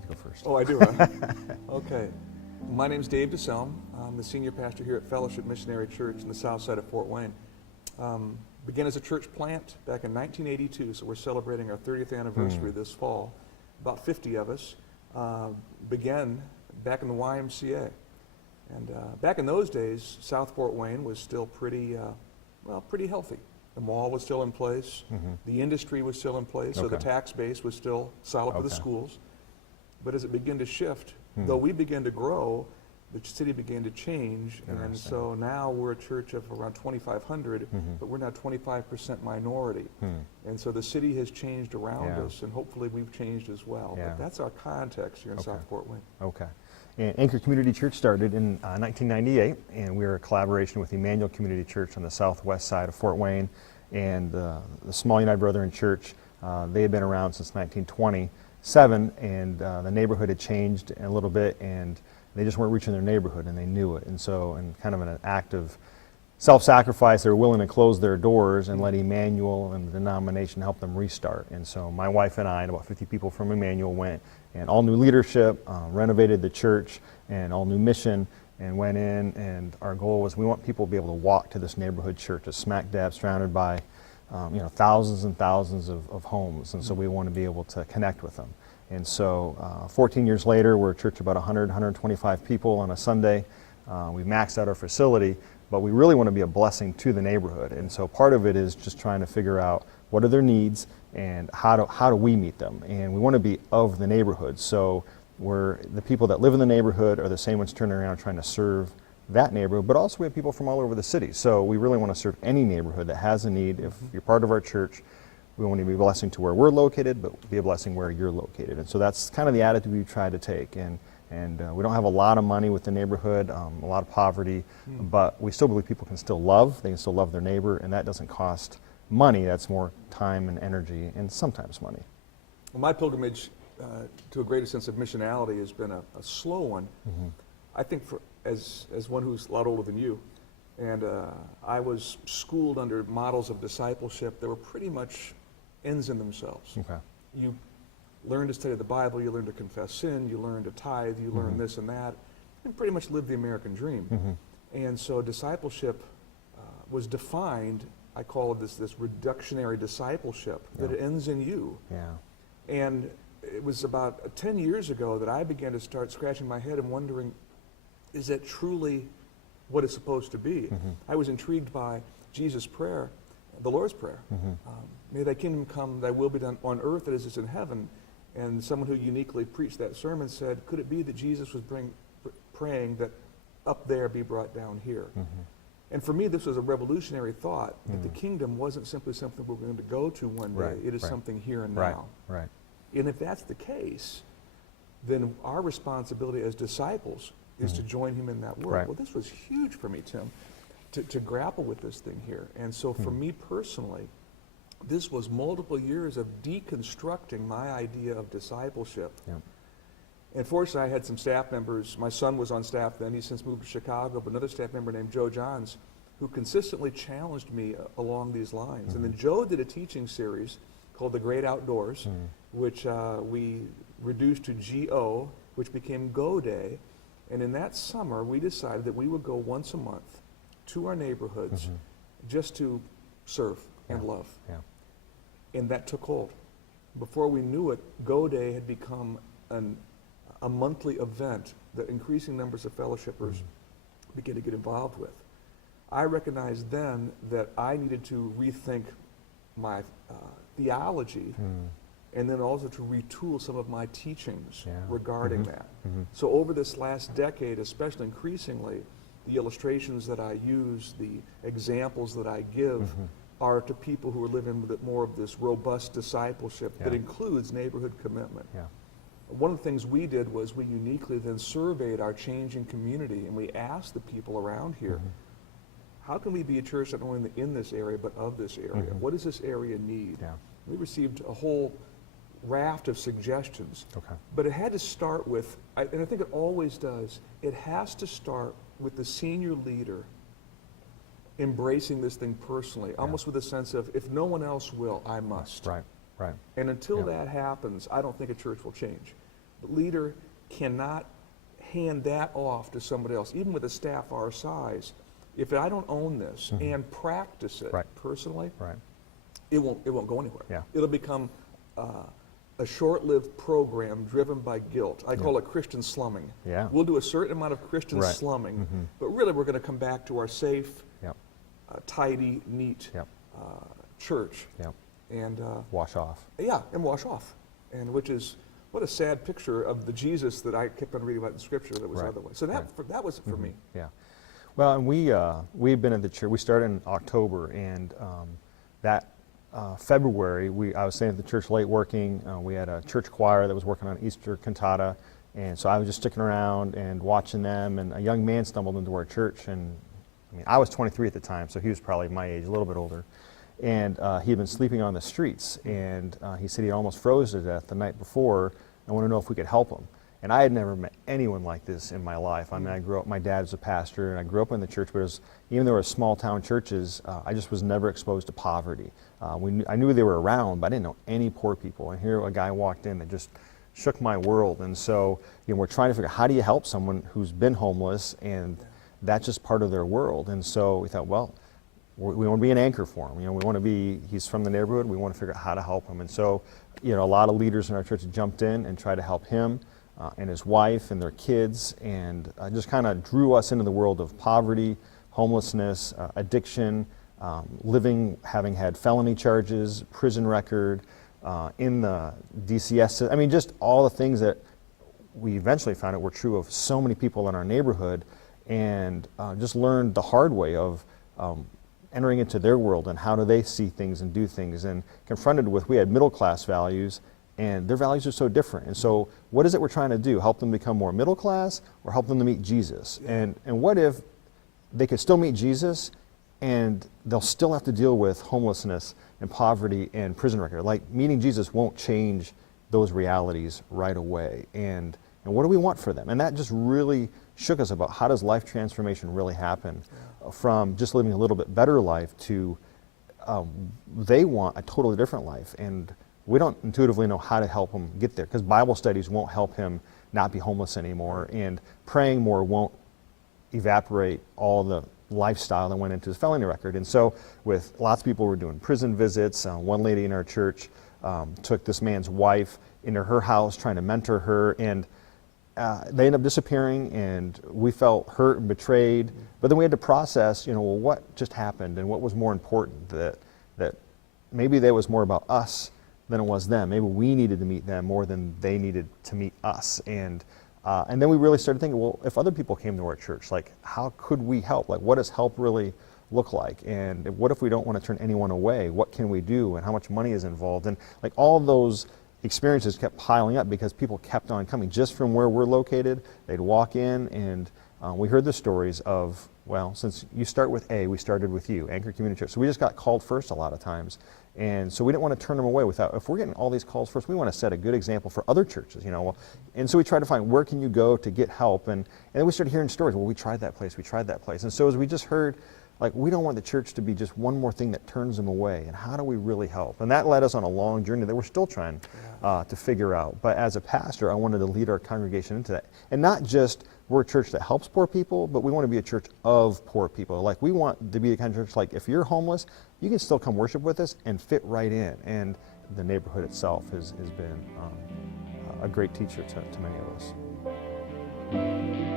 get to go first. Oh, I do, huh? Okay. My name's Dave DeSelm. I'm the senior pastor here at Fellowship Missionary Church in the south side of Fort Wayne. Began as a church plant back in 1982, so we're celebrating our 30th anniversary this fall. About 50 of us began back in the YMCA. And back in those days, South Fort Wayne was still pretty healthy. The mall was still in place. The industry was still in place, so the tax base was still solid for the schools. But as it began to shift, though we began to grow, the city began to change, and so now we're a church of around 2,500, but we're now 25% minority. And so the city has changed around us, and hopefully we've changed as well. But that's our context here in South Fort Wayne. Okay. And Anchor Community Church started in 1998, and we were a collaboration with Emmanuel Community Church on the southwest side of Fort Wayne, and the Small United Brethren Church. They had been around since 1927, and the neighborhood had changed a little bit, and they just weren't reaching their neighborhood, and they knew it. And so, in kind of an act of self-sacrifice, they were willing to close their doors and let Emmanuel and the denomination help them restart. And so my wife and I and about 50 people from Emmanuel went, and all new leadership, renovated the church, and all new mission, and went in, and our goal was we want people to be able to walk to this neighborhood church. It's smack dab surrounded by thousands and thousands of homes, and so we want to be able to connect with them. And so 14 years later, we're a church of about 100, 125 people on a Sunday. We've maxed out our facility, but we really want to be a blessing to the neighborhood. And so part of it is just trying to figure out what are their needs and how do we meet them. And we want to be of the neighborhood. So the people that live in the neighborhood are the same ones turning around trying to serve that neighborhood, but also we have people from all over the city. So we really want to serve any neighborhood that has a need. If you're part of our church, we want to be a blessing to where we're located, but be a blessing where you're located. And so that's kind of the attitude we try to take. And we don't have a lot of money with the neighborhood, a lot of poverty, but we still believe people can still love. They can still love their neighbor, and that doesn't cost money. That's more time and energy, and sometimes money. Well, my pilgrimage to a greater sense of missionality has been a slow one. I think as one who's a lot older than you, and I was schooled under models of discipleship that were pretty much ends in themselves. You learn to study the Bible, you learn to confess sin, you learn to tithe, you learn this and that, and pretty much live the American dream. And so discipleship was defined, I call it this reductionary discipleship, that it ends in you. And it was about 10 years ago that I began to start scratching my head and wondering, is that truly what it's supposed to be? I was intrigued by Jesus' prayer, the Lord's Prayer. May thy kingdom come, thy will be done on earth as it is in heaven. And someone who uniquely preached that sermon said, could it be that Jesus was praying that up there be brought down here? And for me, this was a revolutionary thought, that the kingdom wasn't simply something we're going to go to one day. It is something here and now. And if that's the case, then our responsibility as disciples is to join him in that work. Well, this was huge for me, Tim, to grapple with this thing here. And so for me personally, this was multiple years of deconstructing my idea of discipleship. And fortunately, I had some staff members. My son was on staff then. He's since moved to Chicago, but another staff member named Joe Johns, who consistently challenged me along these lines. And then Joe did a teaching series called The Great Outdoors, which we reduced to GO, which became Go Day. And in that summer, we decided that we would go once a month to our neighborhoods just to serve and love. And that took hold. Before we knew it, Go Day had become a monthly event that increasing numbers of fellowshippers began to get involved with. I recognized then that I needed to rethink my theology and then also to retool some of my teachings regarding that. So over this last decade, especially increasingly, the illustrations that I use, the examples that I give are to people who are living with more of this robust discipleship that includes neighborhood commitment. One of the things we did was we uniquely then surveyed our changing community, and we asked the people around here, how can we be a church not only in this area but of this area? What does this area need? We received a whole raft of suggestions, but it had to start with, and I think it always does, it has to start with the senior leader embracing this thing personally, almost with a sense of, if no one else will, I must. And until that happens, I don't think a church will change. The leader cannot hand that off to somebody else, even with a staff our size. If I don't own this and practice it Right. personally, Right. it won't go anywhere. Yeah. It'll become a short-lived program driven by guilt. I call it Christian slumming. Yeah. We'll do a certain amount of Christian Right. slumming, but really we're going to come back to our safe, Yep. tidy, neat Yep. church, Yep. and Wash off. and wash off. And which is what a sad picture of the Jesus that I kept on reading about in Scripture that was Right. otherwise. So that Right. that was it for me. Yeah. Well, and we've been at the church. We started in October, and that February, I was staying at the church late working. We had a church choir that was working on Easter cantata, and so I was just sticking around and watching them. And a young man stumbled into our church, and I mean, I was 23 at the time, so he was probably my age, a little bit older. And he had been sleeping on the streets, and he said he almost froze to death the night before. I want to know if we could help him. And I had never met anyone like this in my life. I mean, I grew up, my dad's a pastor, and I grew up in the church, but even though it was small town churches, I just was never exposed to poverty. I knew they were around, but I didn't know any poor people. And here a guy walked in that just shook my world. And so, we're trying to figure out, how do you help someone who's been homeless, and that's just part of their world. And so we thought, well, we want to be an anchor for him. We want to be, he's from the neighborhood, we want to figure out how to help him. And so, a lot of leaders in our church jumped in and tried to help him and his wife and their kids, and just kind of drew us into the world of poverty, homelessness, addiction, having had felony charges, prison record, in the DCS. I mean, just all the things that we eventually found out were true of so many people in our neighborhood, and just learned the hard way of entering into their world and how do they see things and do things, and confronted with, we had middle class values, and their values are so different. And so what is it we're trying to do? Help them become more middle class, or help them to meet Jesus? And what if they could still meet Jesus, and they'll still have to deal with homelessness and poverty and prison record? Like, meeting Jesus won't change those realities right away. And what do we want for them? And that just really shook us about, how does life transformation really happen from just living a little bit better life to they want a totally different life. And we don't intuitively know how to help them get there, because Bible studies won't help him not be homeless anymore, and praying more won't evaporate all the lifestyle that went into his felony record. And so with lots of people, were doing prison visits. One lady in our church took this man's wife into her house, trying to mentor her, and they ended up disappearing, and we felt hurt and betrayed. But then we had to process, well, what just happened, and what was more important, that maybe that was more about us than it was them. Maybe we needed to meet them more than they needed to meet us. And then we really started thinking, well, if other people came to our church, like, how could we help? Like, what does help really look like? And what if we don't want to turn anyone away? What can we do? And how much money is involved? And like, all those experiences kept piling up because people kept on coming just from where we're located. They'd walk in, and we heard the stories of, well, since you start with A, we started with you, Anchor Community Church. So we just got called first a lot of times. And so we didn't want to turn them away without, if we're getting all these calls first, we want to set a good example for other churches, And so we tried to find, where can you go to get help? And then we started hearing stories. Well, we tried that place. And so as we just heard, like, we don't want the church to be just one more thing that turns them away. And how do we really help? And that led us on a long journey that we're still trying to figure out. But as a pastor, I wanted to lead our congregation into that. And not just, we're a church that helps poor people, but we want to be a church of poor people. Like, we want to be the kind of church, like, if you're homeless, you can still come worship with us and fit right in. And the neighborhood itself has been a great teacher to many of us.